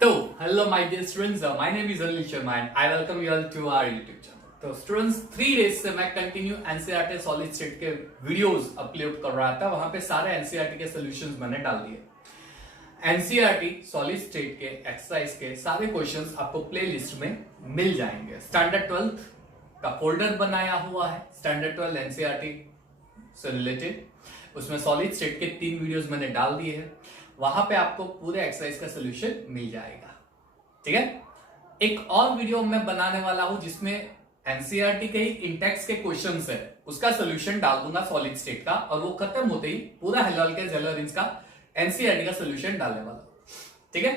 तो hello my dear students, my name is Anil Sharma and I welcome you all to our YouTube channel. तो students 3 days से मैं continue NCERT solid state के videos upload कर रहा था। वहां पे सारे एनसीईआरटी के सॉल्यूशंस मैंने डाल दिए। एनसीईआरटी सॉलिड स्टेट के एक्सरसाइज के सारे क्वेश्चंस आपको प्लेलिस्ट में मिल जाएंगे। स्टैंडर्ड 12th का फोल्डर बनाया हुआ है, स्टैंडर्ड 12 एनसीईआरटी से रिलेटेड। उसमें सॉलिड स्टेट के 3 वीडियोस मैंने डाल दिए हैं। वहां पे आपको पूरे एक्सरसाइज का सॉल्यूशन मिल जाएगा। ठीक है, एक और वीडियो मैं बनाने वाला हूं जिसमें एनसीईआरटी के ही इंटेक्स के क्वेश्चंस है, उसका सॉल्यूशन डाल दूंगा सॉलिड स्टेट का, और वो खत्म होते ही पूरा हेलोल्केस हेलोरिन्स का एनसीईआरटी का सॉल्यूशन डालने वाला हूं। ठीक है,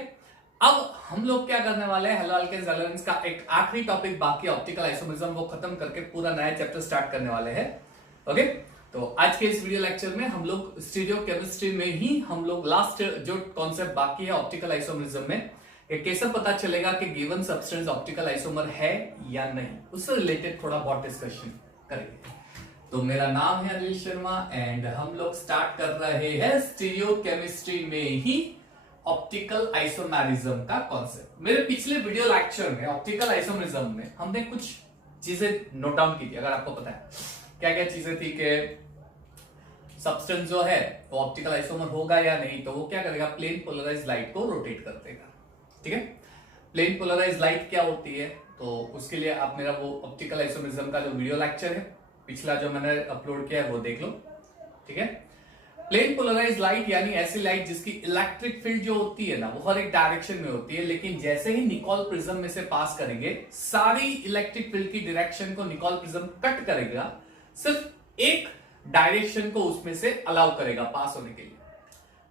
अब हम लोग क्या करने वाले हैं, हेलोल्केस हेलोरिन्स का एक आखिरी टॉपिक बाकी ऑप्टिकल आइसोमरिज्म, वो खत्म करके पूरा नया चैप्टर स्टार्ट करने वाले हैं। ओके, तो आज के इस वीडियो लेक्चर में हम लोग स्टीरियोकेमिस्ट्री में ही हम लोग लास्ट जो कॉन्सेप्ट बाकी है ऑप्टिकल आइसोमरिज्म में, कैसे पता चलेगा कि गिवन सब्सटेंस ऑप्टिकल आइसोमर है या नहीं, उससे रिलेटेड थोड़ा बहुत डिस्कशन करेंगे। तो मेरा नाम है अनिल शर्मा एंड हम लोग स्टार्ट कर रहे हैं स्टीरियोकेमिस्ट्री में ही ऑप्टिकल आइसोमेरिज्म का कॉन्सेप्ट। मेरे पिछले वीडियो लेक्चर में ऑप्टिकल आइसोमेरिज्म में हमने कुछ चीजें नोट डाउन की थी। अगर आपको पता है क्या क्या चीजें थी कि सब्सटेंस जो है वो ऑप्टिकल आइसोमर होगा या नहीं, तो वो क्या करेगा, प्लेन पोलराइज्ड लाइट को रोटेट कर देगा। ठीक है, प्लेन पोलराइज्ड लाइट क्या होती है, तो उसके लिए आप मेरा वो ऑप्टिकल आइसोमेरिज्म का जो वीडियो लेक्चर है पिछला जो मैंने अपलोड किया है वो देख लो। ठीक है, प्लेन पोलराइज्ड लाइट यानी ऐसी लाइट जिसकी इलेक्ट्रिक फील्ड जो होती है ना वो हर एक डायरेक्शन में होती है, लेकिन जैसे ही निकोल प्रिज्म में से पास करेंगे सारी इलेक्ट्रिक फील्ड की डायरेक्शन को निकोल प्रिज्म कट करेगा, सिर्फ एक डायरेक्शन को उसमें से अलाउ करेगा पास होने के लिए।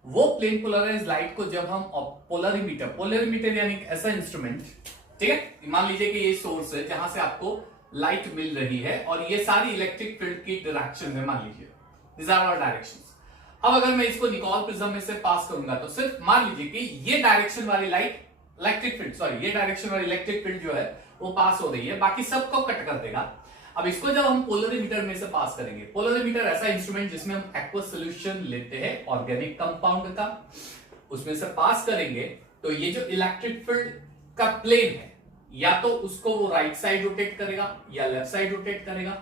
वो प्लेन पोलराइज्ड लाइट को जब हम पोलरीमीटर यानी ऐसा इंस्ट्रूमेंट, ठीक है, मान लीजिए कि ये सोर्स है जहां से आपको लाइट मिल रही है और ये सारी इलेक्ट्रिक फील्ड की डायरेक्शन है, मान लीजिए दिस आर आवर डायरेक्शंस। अब अगर मैं इसको निकोल प्रिज्म में से पास करूंगा तो सिर्फ मान लीजिए कि ये डायरेक्शन वाली लाइट इलेक्ट्रिक फील्ड, ये डायरेक्शन वाली इलेक्ट्रिक फील्ड जो है वो पास हो रही है, बाकी सबको कट कर देगा। अब इसको जब हम पोलरीमीटर में से पास करेंगे, पोलरीमीटर ऐसा इंस्ट्रूमेंट जिसमें हम एक्वस सॉल्यूशन लेते हैं ऑर्गेनिक कंपाउंड का, उसमें से पास करेंगे तो ये जो इलेक्ट्रिक फील्ड का प्लेन है या तो उसको वो राइट साइड रोटेट करेगा या लेफ्ट साइड रोटेट करेगा,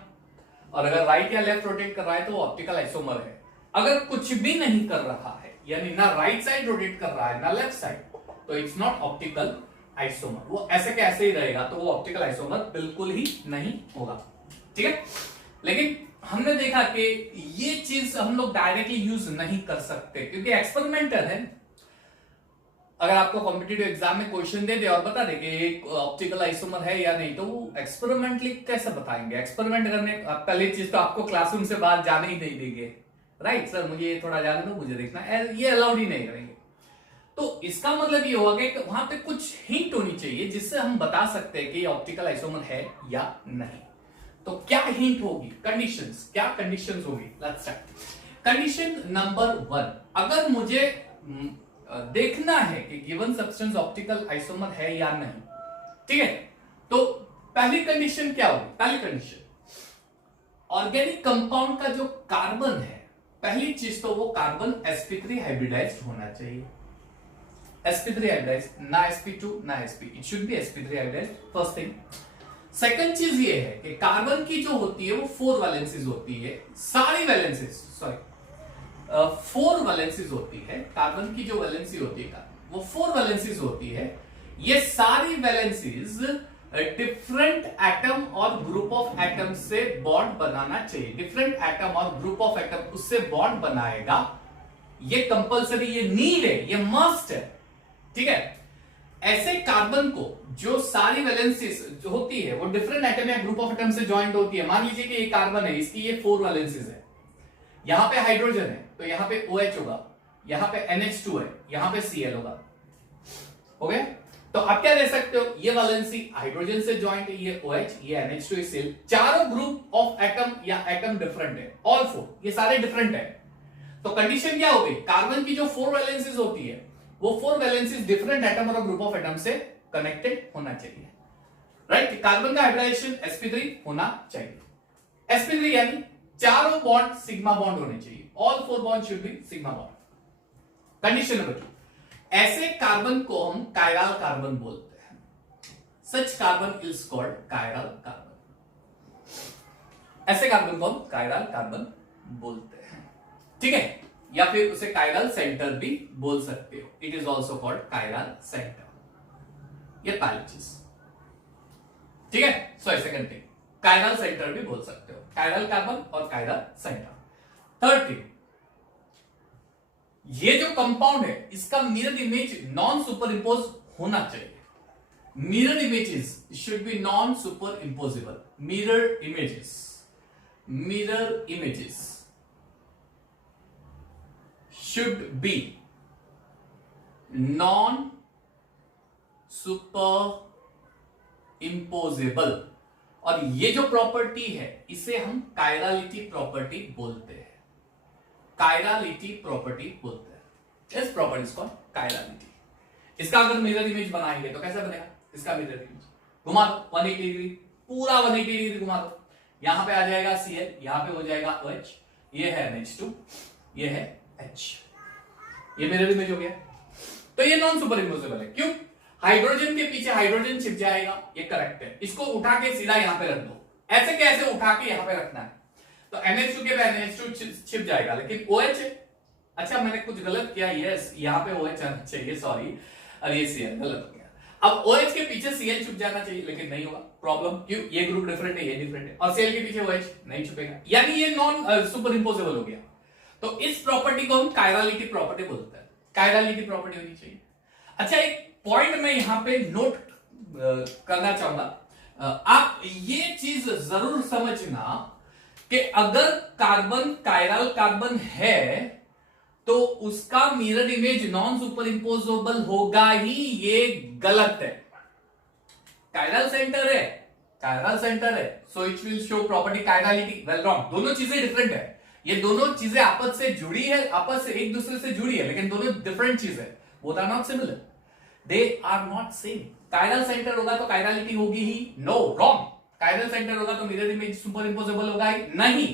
और अगर राइट या लेफ्ट रोटेट कर रहा है तो वो ऑप्टिकल आइसोमर है। अगर कुछ भी नहीं कर रहा है यानी ना राइट साइड रोटेट कर रहा है ना लेफ्ट साइड, तो इट्स नॉट ऑप्टिकल आइसोमर, वो ऐसे कैसे ही रहेगा, तो वो ऑप्टिकल आइसोमर बिल्कुल ही नहीं होगा। ठीक है, लेकिन हमने देखा कि ये चीज हम लोग डायरेक्टली यूज नहीं कर सकते क्योंकि एक्सपेरिमेंटल है। अगर आपको कॉम्पिटिटिव एग्जाम में क्वेश्चन दे दे और बता दे कि ऑप्टिकल आइसोमर है या नहीं, तो वो एक्सपेरिमेंटली कैसे बताएंगे। एक्सपेरिमेंट करने पहली चीज तो आपको क्लासरूम से बाहर जाने ही नहीं देंगे, राइट सर मुझे ये थोड़ा जाने दो, मुझे देखना, ये अलाउड ही नहीं करेंगे। तो इसका मतलब ये होगा कि वहां पे कुछ हिंट होनी चाहिए जिससे हम बता सकते हैं कि ऑप्टिकल आइसोमर है या नहीं। तो क्या हिंट होगी, कंडीशंस, क्या कंडीशंस होगी, लेट्स स्टार्ट। कंडीशन नंबर 1, अगर मुझे देखना है कि गिवन सब्सटेंस ऑप्टिकल आइसोमर है या नहीं, ठीक है, तो पहली कंडीशन क्या होगी, पहली कंडीशन ऑर्गेनिक कंपाउंड का जो कार्बन है, पहली चीज तो वो कार्बन sp3 हाइब्रिडाइज्ड होना चाहिए। sp3 हाइब्रिडाइज्ड, ना sp2 ना sp, it should be sp3 hybridised, first thing. Second चीज ये है कि कार्बन की जो होती है वो 4 वैलेंसीज होती है, सारी वैलेंसीज, सॉरी 4 वैलेंसीज होती है। कार्बन की जो वैलेंसी होती है वो 4 वैलेंसीज होती है। ये सारी वैलेंसीज डिफरेंट एटम और ग्रुप ऑफ एटम से बॉन्ड बनाना चाहिए। डिफरेंट एटम और ग्रुप ऑफ एटम उससे बॉन्ड बनाएगा, ये कंपल्सरी, ये नीड है, ये मस्ट है। ठीक है, ऐसे कार्बन को जो सारी वैलेंसीज जो होती है वो डिफरेंट एटम या ग्रुप ऑफ एटम से ज्वाइंट होती है। मान लीजिए कि ये कार्बन है, इसकी ये 4 वैलेंसीज है, यहां पे हाइड्रोजन है तो यहां पे OH होगा, यहां पे NH2 है, यहां पे Cl होगा। हो गया, तो आप क्या ले सकते हो, ये वैलेंसी हाइड्रोजन से ज्वाइंट है, ये OH, ये NH2, ये Cl, चारों ग्रुप ऑफ एटम या एटम डिफरेंट है, ऑल 4 ये सारे डिफरेंट है। तो कंडीशन क्या हो गई, कार्बन की जो 4 वैलेंसीज होती है वो 4 वैलेंसीज डिफरेंट एटम और ग्रुप ऑफ एटम से कनेक्टेड होना चाहिए, राइट। कार्बन का हाइब्रिडाइजेशन sp3 होना चाहिए। sp3 यानी चारों बॉन्ड सिग्मा बॉन्ड होने चाहिए, all 4 bond should be sigma bond. Condition number 2, ऐसे कार्बन को हम कायरल कार्बन बोलते हैं। Such carbon is called chiral carbon. ऐसे कार्बन को हम कायरल कार्बन बोलते हैं, ठीक है, या फिर उसे कायरल सेंटर भी बोल सकते हो। It is also called chiral centre. ये पहली चीज, ठीक है। सो ऐसे करते कायरल सेंटर भी बोल सकते हो, कायरल कार्बन और कायरल सेंटर। थर्ड थिंग, ये जो कंपाउंड है इसका mirror image non super impose होना चाहिए। Mirror images should be non super imposable. Mirror images should be non superimposable। और ये जो प्रॉपर्टी है इसे हम कायरलिटी प्रॉपर्टी बोलते हैं। कायरलिटी प्रॉपर्टी बोलते हैं। इस प्रॉपर्टी को कायरलिटी। इसका अगर मिरर इमेज बनाएंगे तो कैसा बनेगा? इसका मिरर इमेज घुमा दो 180 डिग्री, पूरा 180 डिग्री घुमा दो। यहां पे आ जाएगा Cl, यहां पे हो जाएगा OH, ये है NH2, ये है H। ये मिरर इमेज हो गया। तो ये नॉन सुपर इम्पोजेबल है। क्यों? हाइड्रोजन के पीछे हाइड्रोजन छिप जाएगा, ये करेक्ट है। इसको उठा के सीधा यहां पे रख दो। ऐसे कैसे उठा के यहां पे रखना है? तो NH2 के बाद NH2 छिप जाएगा, लेकिन OH है। अच्छा मैंने कुछ गलत किया, यस यहां पे OH आना चाहिए, सॉरी, और ये Cl गलत हो गया। अब OH के पीछे Cl छुप जाना चाहिए, लेकिन नहीं होगा। प्रॉब्लम क्यों? ये ग्रुप डिफरेंट है, ये डिफरेंट है, और Cl के पीछे OH नहीं छुपेगा, यानी ये नॉन सुपर इम्पोजेबल हो गया। तो इस प्रॉपर्टी को हम कायरलिटी प्रॉपर्टी बोलते हैं। कायरलिटी प्रॉपर्टी होनी चाहिए। अच्छा, एक पॉइंट मैं यहां पे नोट करना चाहूंगा। आप ये चीज जरूर समझना कि अगर कार्बन कायरल कार्बन है तो उसका mirror image non super imposable होगा ही, ये गलत है। कायरल सेंटर है, so it will show property chirality. Well wrong, दोनों चीजें डिफरेंट है। ये दोनों चीजें आपस से जुड़ी है, आपस से एक दूसरे से जुड़ी है, लेकिन दोनों डिफरेंट चीज है। Both are not similar, they are not same. Chiral centre होगा तो कायरलिटी होगी ही? No, wrong. कायरल सेंटर होगा तो मिरर इमेज सुपर इम्पोजेबल होगा ही? नहीं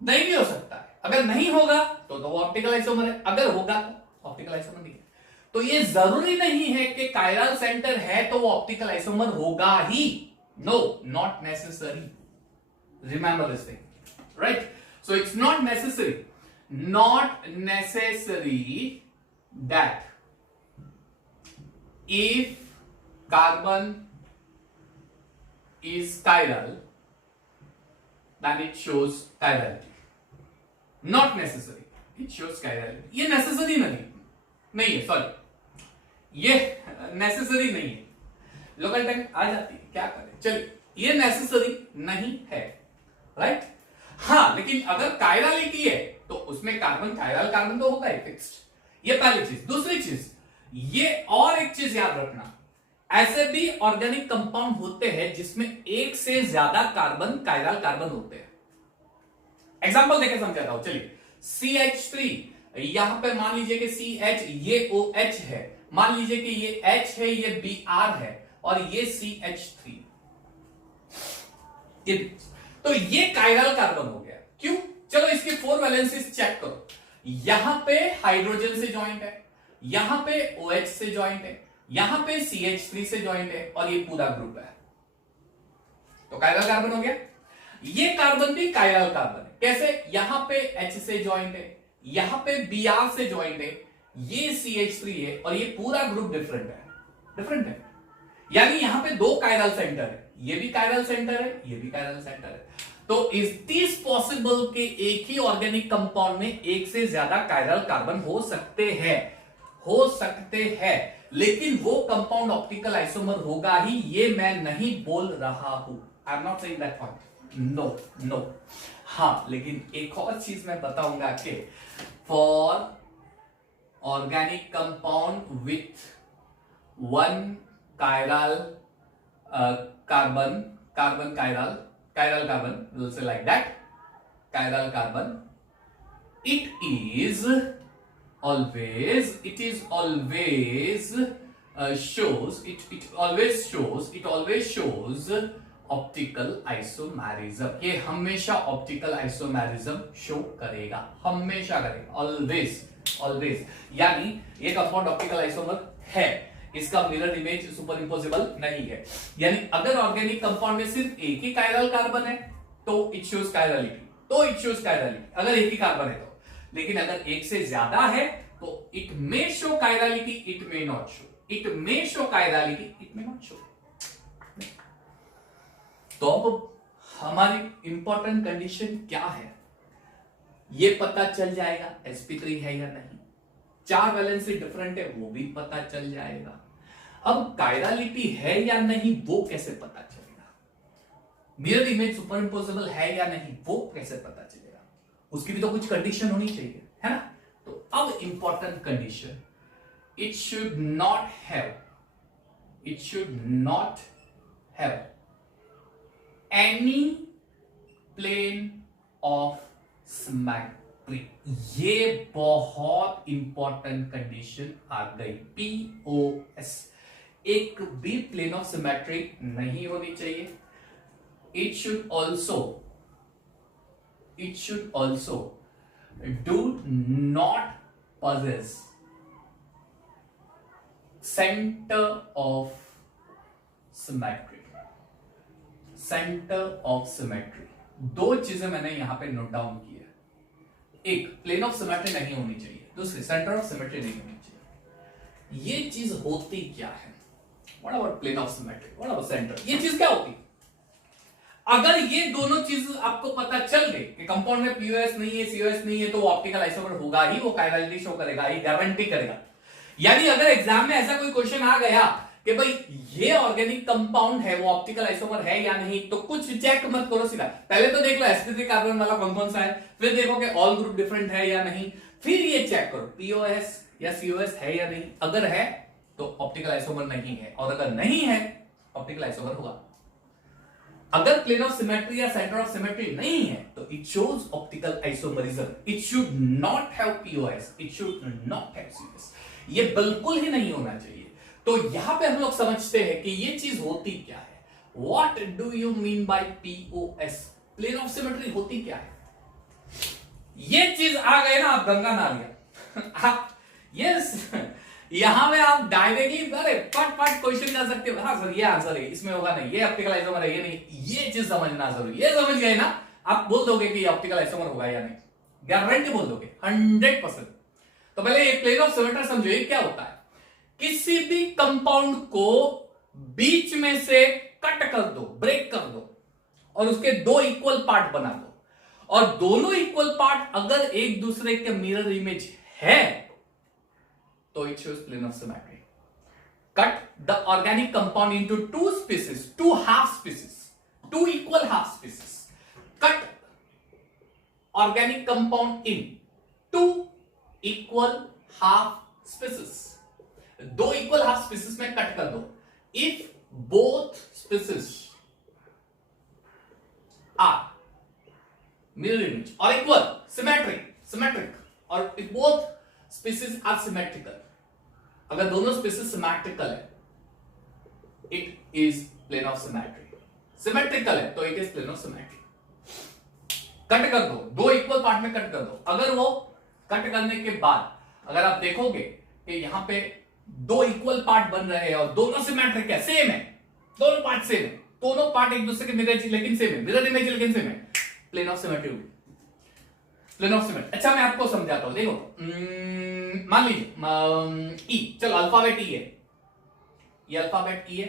भी हो सकता है। अगर नहीं होगा तो वो ऑप्टिकल आइसोमर है, अगर होगा तो ऑप्टिकल आइसोमर नहीं है। तो ये जरूरी नहीं है कि कायरल सेंटर है तो वो ऑप्टिकल आइसोमर होगा ही। No, not necessary. Remember this thing, right? So it's not necessary that if carbon is chiral then it shows chirality. Not necessary, it shows chirality. ये necessary नहीं है, सॉरी, ये necessary नहीं है। लोकल टंग आ जाती है, क्या करें, चलिए, ये necessary नहीं है, राइट? हाँ, लेकिन अगर कायरलिटी है तो उसमें कार्बन कायरल कार्बन तो होगा ही फिक्स्ड। ये पहली चीज। दूसरी चीज, ये और एक चीज याद रखना, ऐसे भी ऑर्गेनिक कंपाउंड होते हैं जिसमें एक से ज्यादा कार्बन कायरल कार्बन होते हैं। एग्जांपल देके समझाता हूं, चलिए। CH3, यहां पे मान लीजिए कि CH, ये OH है, मान लीजिए कि ये H है, ये Br है, और ये CH3। तो ये कायरल कार्बन हो गया। क्यों? चलो इसके 4 वैलेंसीज चेक करो। यहां पे हाइड्रोजन से ज्वाइंट है, यहां पे OH से ज्वाइंट है, यहां पे CH3 से ज्वाइंट है, और ये पूरा ग्रुप है, तो कायरल कार्बन हो गया। ये कार्बन भी कायरल कार्बन है। कैसे? यहां पे H से ज्वाइंट है, यहां पे Br से ज्वाइंट है, ये CH3 है, और ये पूरा ग्रुप डिफरेंट है। यानी यहां पे 2 कायरल सेंटर है, ये भी कायरल सेंटर है, ये भी कायरल सेंटर है। तो इज दिस पॉसिबल कि एक ही ऑर्गेनिक कंपाउंड में एक से ज्यादा कायरल कार्बन हो सकते हैं, लेकिन वो कंपाउंड ऑप्टिकल आइसोमर होगा ही, ये मैं नहीं बोल रहा हूं। I am not saying that point, no. हाँ, लेकिन एक और चीज मैं बताऊंगा कि for organic compound with 1 chiral carbon chiral carbon, we'll say like that, chiral carbon, it always shows optical isomerism. ये हमेशा ऑप्टिकल आइसोमेरिज्म शो करेगा, हमेशा करेगा, ऑलवेज। ऑलवेज, यानी ये कंपाउंड ऑप्टिकल आइसोमर है, इसका मिरर इमेज सुपर इंपोजिबल नहीं है। यानी अगर ऑर्गेनिक कंपाउंड में सिर्फ एक ही कायरल कार्बन है तो इट शोज कायरलिटी, अगर एक ही कार्बन है तो। लेकिन अगर एक से ज्यादा है तो it may show chirality, it may not show, it may show chirality, it may not show. तो अब हमारी इंपॉर्टेंट कंडीशन क्या है, ये पता चल जाएगा sp3 है या नहीं, 4 वैलेंसी डिफरेंट है वो भी पता चल जाएगा। अब कायरलिटी है या नहीं वो कैसे पता चलेगा, मिरर इमेज सुपर इंपोजेबल है या नहीं वो कैसे पता चलेगा, उसकी भी तो कुछ कंडीशन होनी चाहिए, है ना। तो अब important condition, it should not have any plane of symmetry. ये बहुत इंपॉर्टेंट कंडीशन आ गई, POS, एक भी प्लेन ऑफ सिमेट्री नहीं होनी चाहिए। It should also do not possess centre of symmetry. दो चीजें मैंने यहां पे नोट डाउन की है, एक प्लेन ऑफ सिमेट्री नहीं होनी चाहिए, दूसरी सेंटर ऑफ सिमेट्री नहीं होनी चाहिए। ये चीज होती क्या है, what about plane of symmetry, what about centre, ये चीज क्या होती है। अगर ये दोनों चीज आपको पता चल गई कि कंपाउंड में पीओएस नहीं है, सीओएस नहीं है, तो वो ऑप्टिकल आइसोमर होगा ही, वो कायरलिटी शो करेगा ही, गारंटी करेगा। यानी अगर एग्जाम में ऐसा कोई क्वेश्चन आ गया कि भाई ये ऑर्गेनिक कंपाउंड है, वो ऑप्टिकल आइसोमर है या नहीं, तो कुछ चेक मत करो, सीधा पहले तो देख लो sp3 कार्बन वाला कौन कौन सा है, फिर देखो कि ऑल ग्रुप डिफरेंट है या नहीं, फिर ये चेक करो पीओएस या सीओएस है या नहीं। अगर है तो ऑप्टिकल आइसोमर नहीं है, और अगर नहीं है ऑप्टिकल आइसोमर होगा। अगर प्लेन ऑफ सिमेट्री या सेंटर ऑफ सिमेट्री नहीं है तो it shows optical isomerism, it should not have POS, it should not have COS, ये बिल्कुल ही नहीं होना चाहिए। तो यहां पे हम लोग समझते हैं कि ये चीज होती क्या है, what do you mean by POS, plane of symmetry होती क्या है। ये चीज आ गए ना आप गंगा नालिया यस यहां में आप डायरेक्टली अरे पट क्वेश्चन कर सकते हो, हाँ सर ये आंसर है, इसमें होगा नहीं, ये ऑप्टिकल आइसोमर है, ये नहीं, ये चीज समझना जरूरी। ये समझ गए ना, आप बोल दोगे कि ये ऑप्टिकल आइसोमर होगा या नहीं, गारंटी बोल दोगे 100%। तो पहले ये प्लेन ऑफ सिमेट्री समझो, ये क्या होता है, किसी भी कंपाउंड को बीच में से कट कर दो, ब्रेक कर दो, और उसके दो इक्वल पार्ट बना दो, और दोनों इक्वल पार्ट अगर एक दूसरे के मिरर इमेज है तो it shows plane of symmetry. Cut the organic compound into two species, two half species, two equal half species, cut organic compound in two equal half species, दो equal half species में cut कर दो। If both species are mirror image और equal symmetric, और if both species are symmetrical, अगर दोनों species symmetrical है it is plane of symmetry, symmetrical है तो it is plane of symmetry. Cut कर दो, दो इक्वल पार्ट में कट कर दो, अगर वो कट करने के बाद अगर आप देखोगे कि यहां पे दो इक्वल पार्ट बन रहे हैं और दोनों सिमेट्रिक है, सेम है, दोनों पार्ट सेम है, दोनों पार्ट एक दूसरे के मिरर लेकिन सेम है, मिरर इमेज लेकिन सेम है, प्लेन ऑफ सिमेट्री होगी, प्लेन ऑफ सिमेट्री। अच्छा मैं आपको समझाता हूं, देखो मान लीजिए ई, चलो अल्फाबेट ई है, ये अल्फाबेट ई है,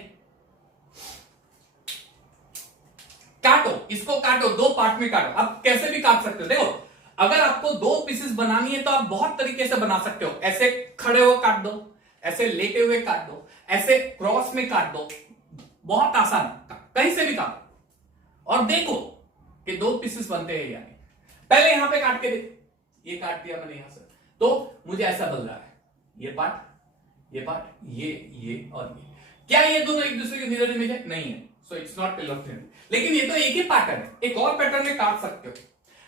काटो, इसको काटो, दो पार्ट में काटो, आप कैसे भी काट सकते हो। देखो अगर आपको दो पीसेस बनानी है तो आप बहुत तरीके से बना सकते हो, ऐसे खड़े हो काट दो, ऐसे लेटे हुए काट दो, ऐसे क्रॉस में काट दो, बहुत आसान है, कहीं से भी काटो और देखो कि दो पीसेस बनते हैं या नहीं। पहले यहां पे काट के देखो, ये काट दिया मैंने यहां से, तो मुझे ऐसा बन रहा है, ये पार्ट, ये और ये, क्या ये दोनों एक दूसरे के मिरर इमेज है? नहीं है, so it's not plane of symmetry. लेकिन ये तो एक ही पैटर्न है, एक और पैटर्न में काट सकते हो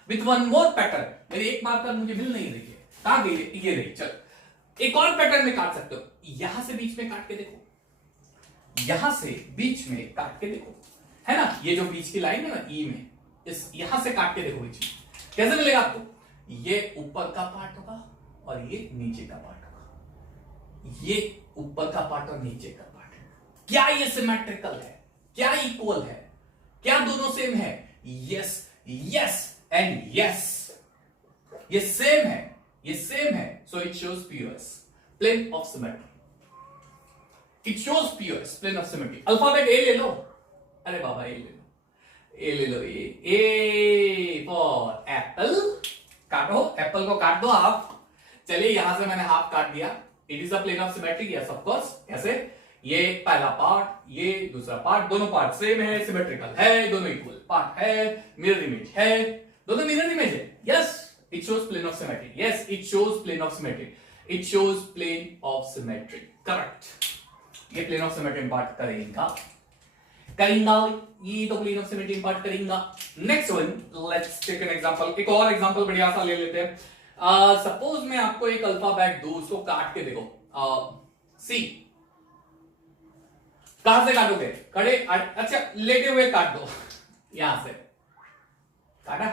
विथ वन मोर पैटर्न। मेरी एक मार्कर मुझे मिल नहीं रही है, कहां गई है? ये रही, चलो एक और पैटर्न में काट सकते हो, यहां से बीच में काट के देखो, यहां से बीच में काट के देखो, है ना, ये जो बीच की लाइन है ना ई में, इस यहां से काट के देखो बीच में, कैसे मिलेगा आपको? ये ऊपर का पार्ट होगा और ये नीचे का पार्ट होगा, ये ऊपर का पार्ट और नीचे का पार्ट। क्या ये सिमेट्रिकल है? क्या इक्वल है? क्या दोनों सेम है? यस, यस एंड यस, ये सेम है, ये सेम है। So it shows POS, plane of symmetry. It shows POS, plane of symmetry. Alphabet A ले लो, अरे बाबा ए ले लो, ए ले लो, ए फॉर एप्पल। काटो, एप्पल को काट दो हाफ। चलिए यहां से मैंने हाफ काट दिया। It is a plane of symmetry, yes of course. कैसे? ये पहला पार्ट, ये दूसरा पार्ट, दोनों पार्ट सेम है, सिमेट्रिकल है, दोनों इक्वल पार्ट है, मिरर इमेज है, दोनों मिरर इमेज है। Yes, it shows plane of symmetry. Yes, it shows plane of symmetry. It shows plane of symmetry, correct. ये प्लेन ऑफ सिमेट्री इंपार्ट करेगा, ये तो प्लेन ऑफ सिमेट्री इंपार्ट करेगा। Next one, let's take an example. एक और example बढ़िया सा ले लेते हैं। सपोज मैं आपको एक अल्फाबेट दूं, उसको काट के देखो। सी, कहां से काटोगे? खड़े, अच्छा लेटे हुए काट दो। यहां से काटा,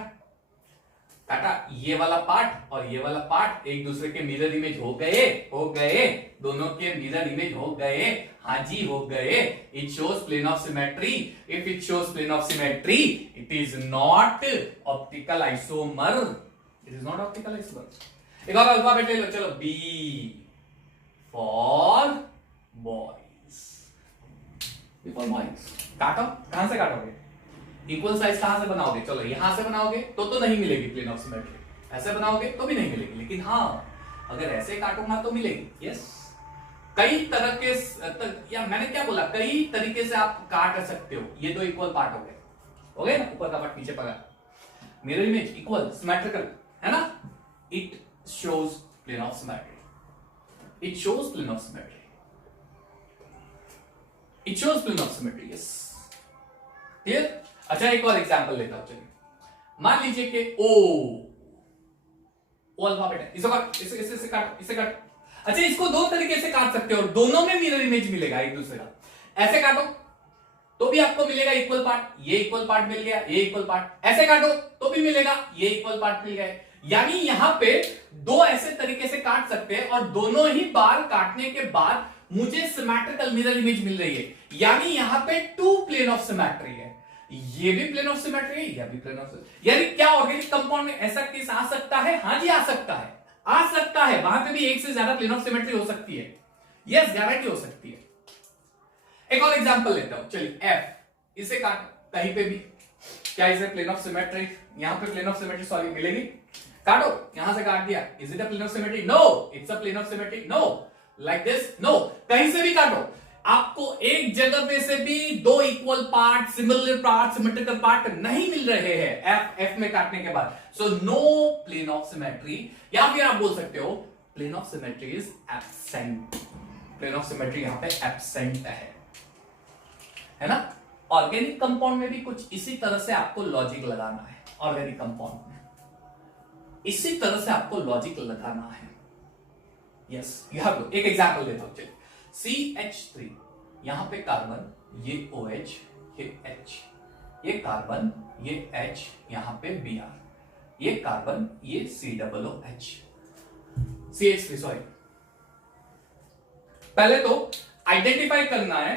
काटा। ये वाला पार्ट और ये वाला पार्ट एक दूसरे के मिरर इमेज हो गए, हो गए, दोनों के मिरर इमेज हो गए। हाँ जी, हो गए। It shows plane of symmetry. If it shows plane of symmetry, it is not optical isomer. It is not optical isomer. एक और अल्फाबेट ले लो, चलो। B for boys, B for boys. काटो, कहां से काटोगे? इक्वल साइज कहां से बनाओगे? चलो यहां से बनाओगे तो नहीं मिलेगी प्लेन ऑफ सिमेट्री। ऐसे बनाओगे तो भी नहीं मिलेगी, लेकिन हाँ अगर ऐसे काटूंगा तो मिलेगी। यस, कई तरह के या मैंने क्या बोला, कई तरीके से आप काट सकते हो। ये दो इक्वल पार्ट हो गए, हो गए ना, ऊपर का पार्ट नीचे पड़ा, मिरर इमेज इक्वल, सिमेट्रिकल है ना। It shows plane of symmetry. It shows plane of symmetry. It shows plane of symmetry. Yes, clear. अच्छा एक और एग्जांपल लेता हूं, चलिए। मान लीजिए कि ओ अल्फाबेट है, इसे काट, इसे काट। अच्छा, इसको दो तरीके से काट सकते हो और दोनों में मिरर इमेज मिलेगा एक दूसरे का। ऐसे काटो तो भी आपको मिलेगा इक्वल पार्ट, ये इक्वल पार्ट मिल गया, ये इक्वल पार्ट। ऐसे काटो तो भी मिलेगा, ये इक्वल पार्ट मिल गया। यानी यहां पे दो ऐसे तरीके से काट सकते हैं और दोनों ही बार काटने के बाद मुझे सिमेट्रिकल मिरर इमेज मिल रही है। यानी यहां पे टू प्लेन ऑफ सिमेट्री है। ये भी प्लेन ऑफ सिमेट्री है, यह भी प्लेन ऑफ सिमेट्री। यानी क्या ऑर्गेनिक कंपाउंड में ऐसा केस आ सकता है? हाँ जी, आ सकता है, आ सकता है। वहां पे भी एक से ज्यादा प्लेन ऑफ सिमेट्री हो सकती है। यस, गारंटी हो सकती है। एक और एग्जांपल लेता हूं, चलिए। एफ, इसे काट कहीं पे भी, क्या इसे प्लेन ऑफ सिमेट्री, यहां पे प्लेन ऑफ सिमेट्री सॉरी मिलेगी? काटो, यहां से काट दिया। Is it a plane of symmetry? No, it's a plane of symmetry. No, like this, no. कहीं से भी काटो, आपको एक जगह पे से भी दो equal part, similar part, symmetrical part नहीं मिल रहे हैं एफ में काटने के बाद। So no plane of symmetry, या फिर आप बोल सकते हो plane of symmetry is absent. Plane of symmetry यहां पे एब्सेंट है ना। ऑर्गेनिक कंपाउंड में भी कुछ इसी तरह से आपको लॉजिक लगाना है। ऑर्गेनिक कंपाउंड में इसी तरह से आपको लॉजिक लगाना है। Yes, you have to. एक एग्जांपल देता हूं, चलिए। CH3, यहां पे कार्बन, ये OH, ये H, ये कार्बन, ये H, यहां पे Br, ये कार्बन, ये COOH, CH3 सॉरी। पहले तो आइडेंटिफाई करना है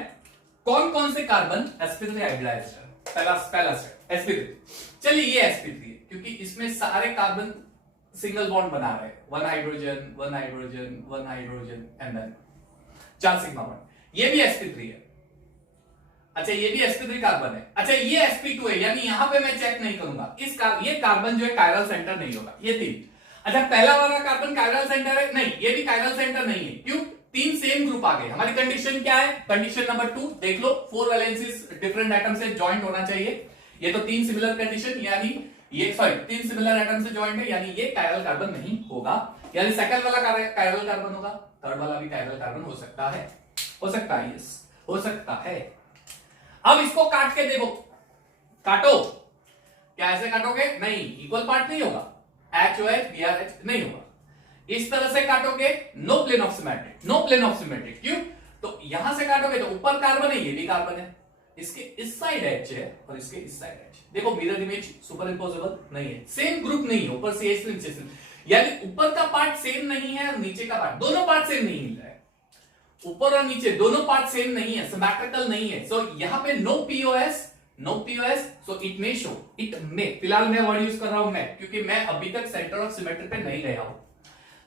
कौन कौन से कार्बन sp3 हाइब्रिडाइज्ड है। पहला स्टेप sp3। चलिए ये sp3 है क्योंकि इसमें सारे कार्बन सिंगल बॉन्ड बना रहे हैं, one hydrogen, one hydrogen, one hydrogen and then 4 sigma bond. ये भी sp3 है। अच्छा, ये भी sp3 कार्बन है। अच्छा, ये sp2 है, यानी यहां पे मैं चेक नहीं करूंगा। ये कार्बन जो है कायरल सेंटर नहीं होगा। ये 3। अच्छा, पहला वाला कार्बन कायरल सेंटर है? नहीं, ये भी कायरल सेंटर नहीं है। क्यों? 3 सेम ग्रुप आ गए। हमारी कंडीशन क्या है? कंडीशन नंबर 2 देख लो, 4 वैलेंसीज डिफरेंट एटम से ज्वाइंट होना चाहिए। ये तो 3 सिमिलर कंडीशन, यानी ये 3 सिमिलर एटम से ज्वाइंट है, यानी ये कायरल कार्बन नहीं होगा। यानी सेकंड वाला कायरल कार्बन होगा, थर्ड वाला भी कायरल कार्बन हो सकता है। हो सकता है, यस, हो सकता है। अब इसको काट के देखो, काटो। क्या ऐसे काटोगे? नहीं, इक्वल पार्ट नहीं होगा। HOH BRH नहीं होगा। इस तरह से काटोगे, no plane of symmetric, no plane of symmetric. क्यों? तो यहां से काटोगे तो ऊपर कार्बन है, ये भी कार्बन है, इसके इस साइड H है और इसके इस साइड H। देखो मिरर इमेज सुपर इंपोजेबल नहीं है, सेम ग्रुप नहीं है, ऊपर से यानी ऊपर का पार्ट सेम नहीं है और नीचे का पार्ट, दोनों पार्ट सेम नहीं मिल रहा है, ऊपर और नीचे दोनों पार्ट सेम नहीं है, सिमेट्रिकल नहीं है। सो यहां पे no POS, so it may show, it may, फिलहाल मैं वर्ड यूज कर रहा हूं मैं, क्योंकि मैं अभी तक सेंटर ऑफ सिमेट्री पे नहीं गया हूं।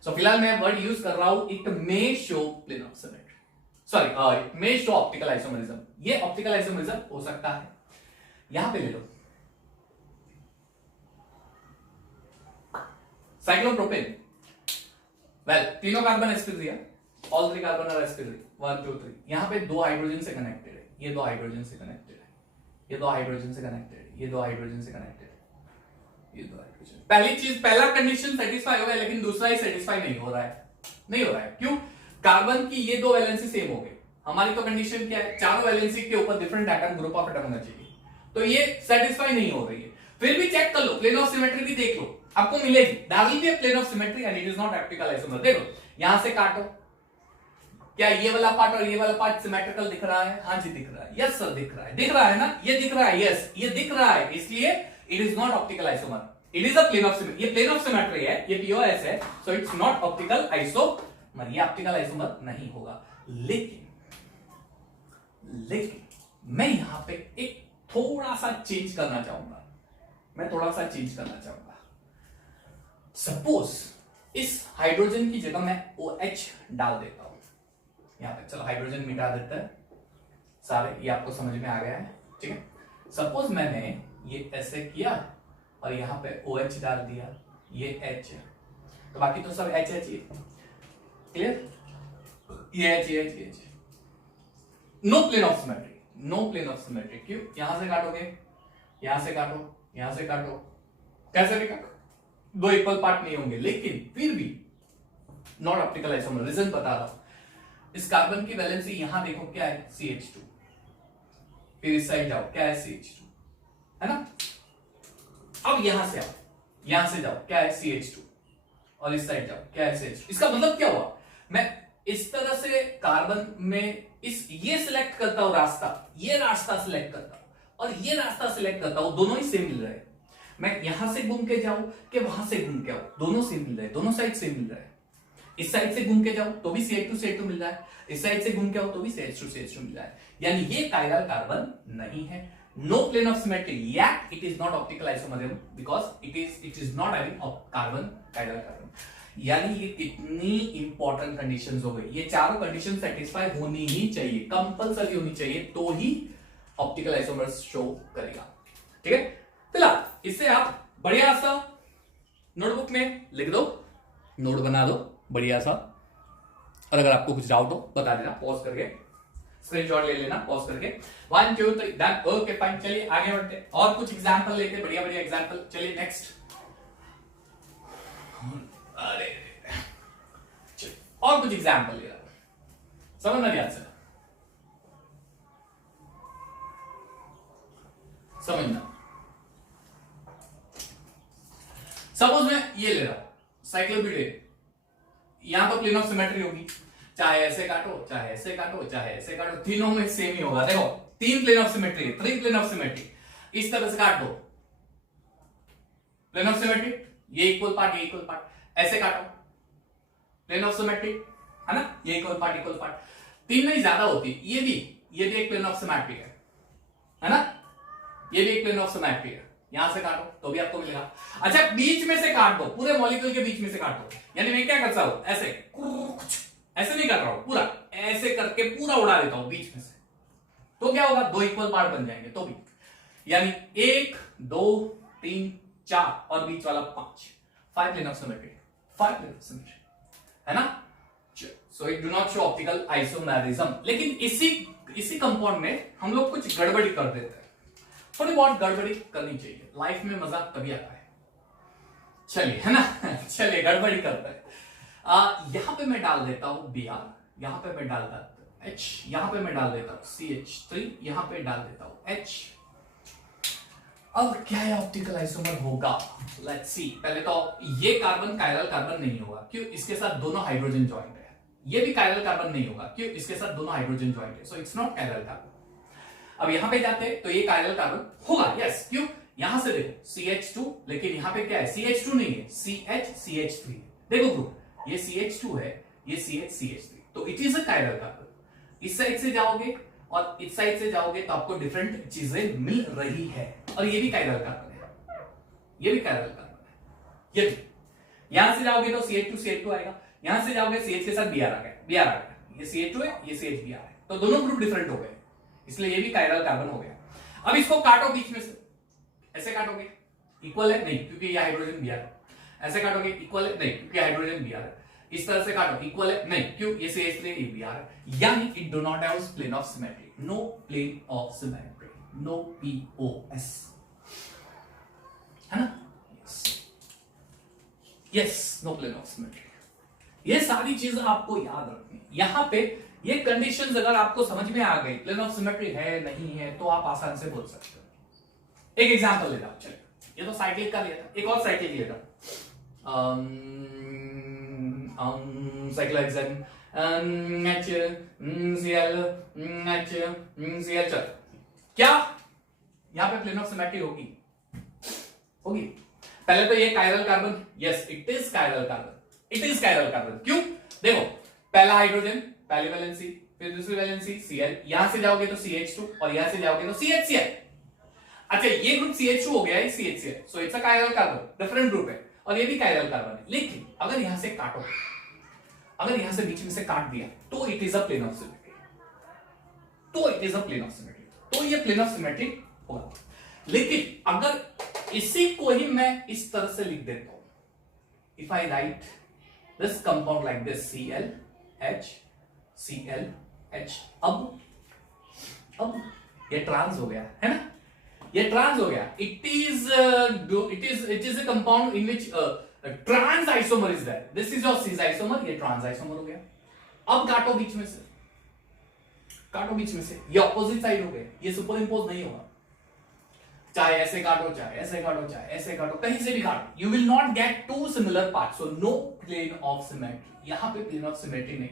सो फिलहाल मैं वर्ड यूज कर रहा हूं it may show plane of symmetry, sorry it may show optical isomerism. ये ऑप्टिकल आइसोमेरिज्म हो सकता है। यहां पे ले लो साइक्लोप्रोपेन, वेल तीनों कार्बन sp3 है, ऑल 3 कार्बन आर sp3, 1 2 3। यहां पे 2 हाइड्रोजन से कनेक्टेड है, ये 2 हाइड्रोजन से कनेक्टेड है, ये 2 हाइड्रोजन से कनेक्टेड है, ये 2 हाइड्रोजन से कनेक्टेड है, ये 2 हाइड्रोजन। पहली चीज, पहला कंडीशन सेटिस्फाई हो गया, लेकिन दूसरा ही सेटिस्फाई नहीं हो रहा है, नहीं हो रहा है। क्यों? कार्बन की ये 2 वैलेंसी सेम हो गई, हमारी तो कंडीशन क्या है, चारों वैलेंसी के ऊपर different atom, group of atom होना चाहिए, तो ये सेटिस्फाई नहीं हो रही है। फिर भी चेक कर लो, प्लेन ऑफ सिमेट्री भी देख लो, आपको मिलेगी, that will be a plane of symmetry and it is not optical isomer. देखो यहां से काटो, क्या ये वाला पार्ट और ये वाला पार्ट सिमेट्रिकल दिख रहा है? हाँ जी दिख रहा है, यस सर दिख रहा है, दिख रहा है ना, ये दिख रहा है, यस ये दिख रहा है, इसलिए it is not optical isomer, it is a plane of symmetry. ये प्लेन ऑफ सिमेट्री है, ये पीओएस है, so it's not optical isomer, ये ऑप्टिकल आइसोमर नहीं होगा। लेकिन मैं यहां पे एक थोड़ा सा चेंज करना चाहूंगा, मैं थोड़ा सा चेंज करना चाहूंगा। सपोज इस हाइड्रोजन की जगह मैं OH डाल देता हूं यहां पे, चलो हाइड्रोजन मिटा देता है सारे, ये आपको समझ में आ गया है, ठीक है। सपोज मैंने ये ऐसे किया और यहां पे OH डाल दिया, ये H है, तो बाकी तो सब H ही, क्लियर? ये H, no plane of symmetry, no plane of symmetry. क्यों? यहां से काटोगे, यहां से काटो, यहां से काटो, कैसे भी काटो, 2 इक्वल पार्ट नहीं होंगे, लेकिन फिर भी नॉट ऑप्टिकल आइसोमर। रीजन बता रहा हूं, इस कार्बन की वैलेंसी यहां देखो क्या है, CH2, फिर इस साइड जाओ क्या है, CH2, है ना। अब यहां से आओ, यहां से जाओ क्या है, CH2, और इस साइड जाओ क्या है, CH2। इसका मतलब क्या हुआ, मैं इस तरह से कार्बन में ये सिलेक्ट करता हूं रास्ता, ये रास्ता सिलेक्ट करता हूं और ये रास्ता सिलेक्ट करता हूं, दोनों ही सेम मिल रहे हैं। मैं यहां से घूम के जाऊं कि वहां से घूम के आऊं, दोनों सेम मिल रहे हैं, दोनों साइड सेम मिल रहा है। इस साइड से घूम के जाओ तो भी CH2 मिल रहा है, इस साइड से घूम के आओ तो भी CH2 मिल रहा है, यानी ये कायरल कार्बन नहीं है। No plane of symmetry, yet it is not optical isomerism because it is not having carbon, chiral carbon. यानी ये कितनी इंपॉर्टेंट कंडीशंस हो गई, ये चारों कंडीशन सेटिस्फाई होनी ही चाहिए, कंपलसरी होनी चाहिए, तो ही ऑप्टिकल आइसोमर्स शो करेगा, ठीक है। फिलहाल इससे आप बढ़िया सा नोटबुक में लिख दो, नोट बना दो बढ़िया सा, और अगर आपको कुछ डाउट हो बता देना, पॉज करके स्क्रीनशॉट ले लेना, पॉज करके 1 2 3 डन, ओके फाइन। चलिए आगे बढ़ते हैं, और कुछ एग्जांपल लेते हैं, बढ़िया बढ़िया एग्जांपल। चलिए नेक्स्ट, अरे चलिए और कुछ एग्जांपल ले रहा हूं, समझना ध्यान से, समझना। सपोज मैं ये ले रहा हूं साइक्लोब्यूटेन, यहां तो प्लेन ऑफ सिमेट्री होगी, चाहे ऐसे काटो, चाहे ऐसे काटो, चाहे ऐसे काटो, तीनों में सेम ही होगा। देखो 3 प्लेन ऑफ सिमेट्री है, 3 प्लेन ऑफ सिमेट्री, इस तरह से काट दो, प्लेन ऑफ सिमेट्री, ये इक्वल पार्ट, ये इक्वल पार्ट, ऐसे काटो, प्लेन ऑफ सिमेट्री, है ना, ये इक्वल पार्ट, 3 में ज्यादा होती, ये भी एक प्लेन ऑफ सिमेट्री है ना, ये भी एक प्लेन ऑफ सिमेट्री है, यहां से काटो तो भी आपको मिलेगा। अच्छा बीच में से काट दो, पूरे मॉलिक्यूल के बीच में से काट दो, यानी मैं क्या करता हूं, ऐसे नहीं कर रहा हूं, पूरा ऐसे करके पूरा उड़ा देता हूं बीच में से, तो क्या होगा, 2 इक्वल पार्ट बन जाएंगे, तो भी यानी 1 2 3 4 और बीच वाला 5 plane of symmetry, 5 plane of symmetry, है ना। So it do not show optical isomerism. लेकिन इसी कंपाउंड में हम लोग कुछ गड़बड़ी कर देते हैं, थोड़ी बहुत गड़बड़ी करनी चाहिए, लाइफ में मजा तभी आता है। चलिए, है ना, चलिए गड़बड़ी करते हैं। यहां पे मैं डाल देता हूं Br, यहां पे मैं डाल देता हूं H, यहां पे मैं डाल देता हूं CH3, यहां पे डाल देता हूं H। अब क्या है ऑप्टिकल आइसोमर होगा, लेट्स सी। पहले तो ये कार्बन कायरल कार्बन नहीं होगा, क्यों, इसके साथ दोनों हाइड्रोजन ज्वाइंट है। ये भी कायरल कार्बन नहीं होगा, क्यों, इसके साथ दोनों हाइड्रोजन ज्वाइंट है, so it's not chiral carbon. अब यहां पे जाते हैं तो ये कायरल कार्बन होगा, यस, क्यों, यहां से देखो CH2, लेकिन यहां पे क्या है, CH2 नहीं है, CH3। देखो ग्रुप, ये CH2 है, ये CH3, तो it is a chiral carbon. इस साइड से जाओगे और इस साइड से जाओगे तो आपको डिफरेंट चीजें मिल रही है, और ये भी कायरल कार्बन है, ये भी कायरल कार्बन है। ये भी यहां से जाओगे तो CH2 आएगा, यहां से जाओगे CH के साथ Br आ गया, ये CH2 है, ये CH Br है, तो दोनों ग्रुप डिफरेंट हो गए, इसलिए ये भी कायरल कार्बन हो गया। अब इसको काटो बीच में से, ऐसे काटोगे, इक्वल है नहीं क्योंकि ये हाइड्रोजन Br है, ऐसे काटोगे इक्वल है नहीं क्योंकि हाइड्रोजन Br है, इस तरह से काटो इक्वल है नहीं क्यों, ये CH3 ये Br है, यानी it do not have plane of symmetry, no plane of symmetry, no POS, है ना, yes, no plane of symmetry. ये सारी चीजें आपको याद रखनी, यहां पे ये कंडीशंस अगर आपको समझ में आ गई, प्लेन ऑफ सिमेट्री है नहीं है, तो आप आसान से बोल सकते हो। एक एग्जांपल लेता हूं, चलिए, ये तो साइक्लिक का लिया था, एक और साइक्लिक लेता हूं, साइक्लोहेक्सेन HCl, क्या यहां पे प्लेन ऑफ सिमेट्री होगी? होगी। पहले तो ये chiral carbon, yes it is chiral carbon, it is chiral carbon. क्यों? देखो, पहला हाइड्रोजन, पहली वैलेंसी, फिर दूसरी वैलेंसी Cl, यहां से जाओगे तो CH2 और यहां से जाओगे तो CHCl। अच्छा, ये ग्रुप CH2 हो गया है, CHCl, so it's a chiral carbon, different group है, और ये भी कायरल कार्बन है। लेकिन अगर यहां से काटो, अगर यहां से बीच में से काट दिया तो it is a plane of symmetry, तो it is a plane of symmetry, तो ये प्लेन ऑफ सिमेट्री होगा। लेकिन अगर इसी को ही मैं इस तरह से लिख देता हूं, if I right this compound like this ClH, अब ये ट्रांस हो गया है ना, ये ट्रांस हो गया, it is a compound in which trans isomer is there, this is your cis isomer, ये ट्रांस आइसोमर हो गया। अब काटो बीच में से, काटो बीच में से, ये ऑपोजिट साइड हो गए, ये सुपर इंपोज नहीं होगा, चाहे ऐसे काटो, चाहे ऐसे काटो, चाहे ऐसे काटो, कहीं से भी काटो, you will not get two similar part, so no plane of symmetry, यहां पे प्लेन ऑफ सिमेट्री नहीं।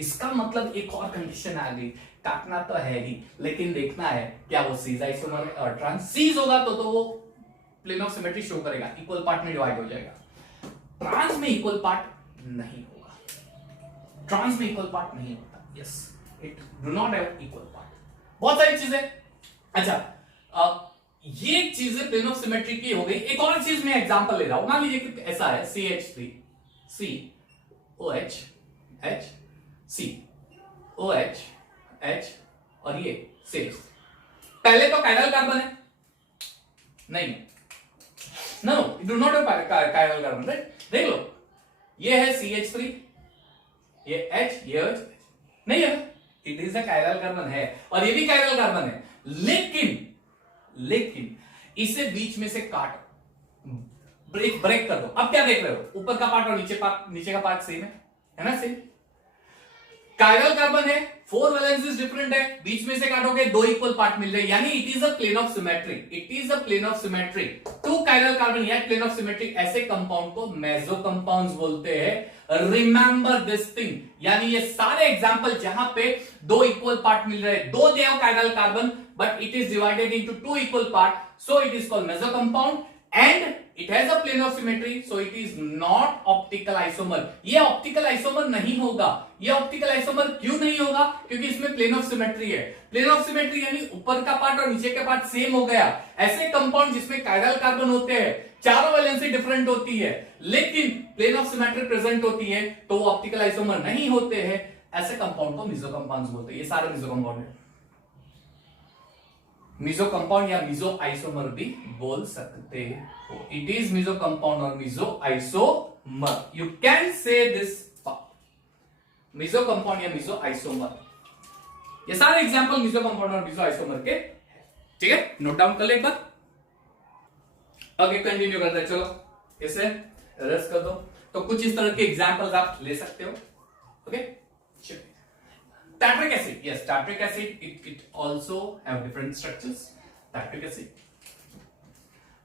इसका मतलब एक और कंडीशन आ गई, काटना तो है ही, लेकिन देखना है क्या वो सीज आइसोमर है, और ट्रांस सीज होगा तो वो प्लेन ऑफ सिमेट्री शो करेगा, इक्वल पार्ट में डिवाइड हो जाएगा। ट्रांस में इक्वल पार्ट नहीं होगा, ट्रांस में इक्वल पार्ट नहीं होता, yes it do not have equal part, बहुत सारी चीजें। अच्छा, ये चीजें प्लेन ऑफ सिमेट्री की हो गई। एक और चीज मैं एग्जांपल ले रहा हूं, मान लीजिए कि ऐसा है CH3 COH H COH H और ये CH, पहले तो कायरल कार्बन है नहीं, no do not have chiral carbon, right? देख लो, ये है CH3, ये H, ये H नहीं है, it is a chiral carbon है, और ये भी कायरल कार्बन है, लेकिन इसे बीच में से काटो, ब्रेक कर दो। अब क्या देख रहे हो, ऊपर का पार्ट और नीचे का पार्ट सेम है ना, सेम कायरल कार्बन है, 4 वैलेंसीज डिफरेंट है, बीच में से काटोगे 2 इक्वल पार्ट मिल रहे, यानी it is a plane of symmetry, it is a plane of symmetry. 2 chiral carbon या प्लेन ऑफ सिमेट्री, ऐसे कंपाउंड को मेसो कंपाउंड्स बोलते हैं। रिमेंबर दिस थिंग, यानी ये सारे एग्जांपल जहां पे 2 इक्वल पार्ट मिल रहे हैं, 2 they have chiral carbon but it is divided into 2 equal part, so it is called meso compound and it has a plane of symmetry, so it is not optical isomer। ये optical isomer नहीं होगा, ये optical isomer क्यों नहीं होगा? क्योंकि इसमें plane of symmetry है। प्लेन ऑफ सिमेट्री यानी ऊपर का पार्ट और नीचे का पार्ट सेम हो गया। ऐसे कंपाउंड जिसमें कायरल कार्बन होते हैं, चारों वैलेंसी डिफरेंट होती है, लेकिन प्लेन ऑफ सिमेट्री प्रेजेंट होती है, तो वो ऑप्टिकल आइसोमर नहीं होते हैं, ऐसे कंपाउंड को मेसो कंपाउंड्स बोलते हैं। ये सारे मेसो कंपाउंड है, मीजो कंपाउंड या मीजो आइसोमर भी बोल सकते हो। इट इज मीजो कंपाउंड और meso isomer, you can say this meso compound या मीजो आइसोमर। ये सारे एग्जांपल मीजो कंपाउंड और मीजो आइसोमर के, ठीक है, नोट डाउन कर ले एक बार। आगे कंटिन्यू करते हैं, चलो इसे रेस्ट कर दो। तो कुछ इस तरह के एग्जांपल्स आप ले सकते हो, okay. Tartaric acid, yes, tartaric acid, it also have different structures. Tartaric acid,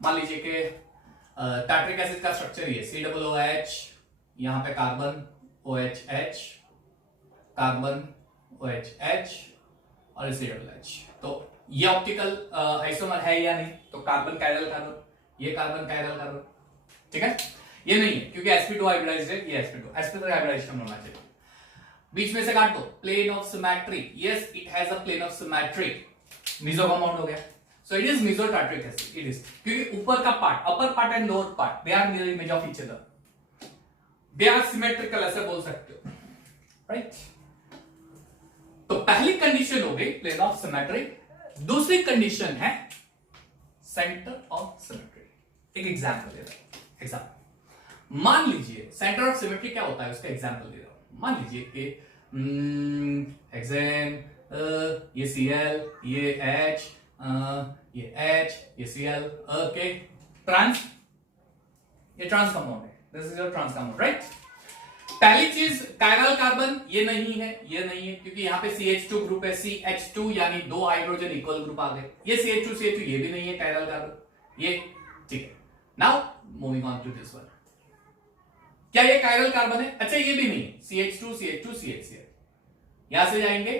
मान लीजिए कि tartaric acid का स्ट्रक्चर ये COOH, यहां पे कार्बन OHH, कार्बन OHH, और इसे डबल एच। तो ये ऑप्टिकल आइसोमर है या नहीं? तो कार्बन कायरल कार्बन, ये कार्बन कायरल कार्बन, ठीक है। ये नहीं है क्योंकि sp2 हाइब्रिडाइज्ड है, ये sp2 हाइब्रिडाइजेशन होना चाहिए। बीच में से काट दो, plane of symmetry, yes it has a plane of symmetry, meso compound हो गया। So it is meso tartaric acid, it is, क्योंकि ऊपर का part, upper part and lower part, they are mirror image of each other, they are symmetrical, ऐसे बोल सकते हो, right. तो पहली कंडीशन हो गई प्लेन ऑफ सिमेट्री। दूसरी कंडीशन है सेंटर ऑफ सिमेट्री। एक एग्जांपल दे रहा हूं, एग्जांपल मान लीजिए सेंटर ऑफ सिमेट्री क्या होता है उसका एग्जांपल दे रहा हूं। मान लीजिए कि ये Cl, ये H, ये H, ये Cl, ओके, ट्रांस, ये ट्रांस कंपाउंड है, this is your trans compound, right. पहली चीज कायरल कार्बन, ये नहीं है, ये नहीं है, क्योंकि यहां पे CH2 ग्रुप है, CH2 यानी दो हाइड्रोजन इक्वल ग्रुप आ गए। ये CH2 ये भी नहीं है कायरल कार्बन, ये ठीक है। Now moving on to this one, क्या ये कायरल कार्बन है? अच्छा ये भी नहीं, CH2 CH2 CH, यहां से जाएंगे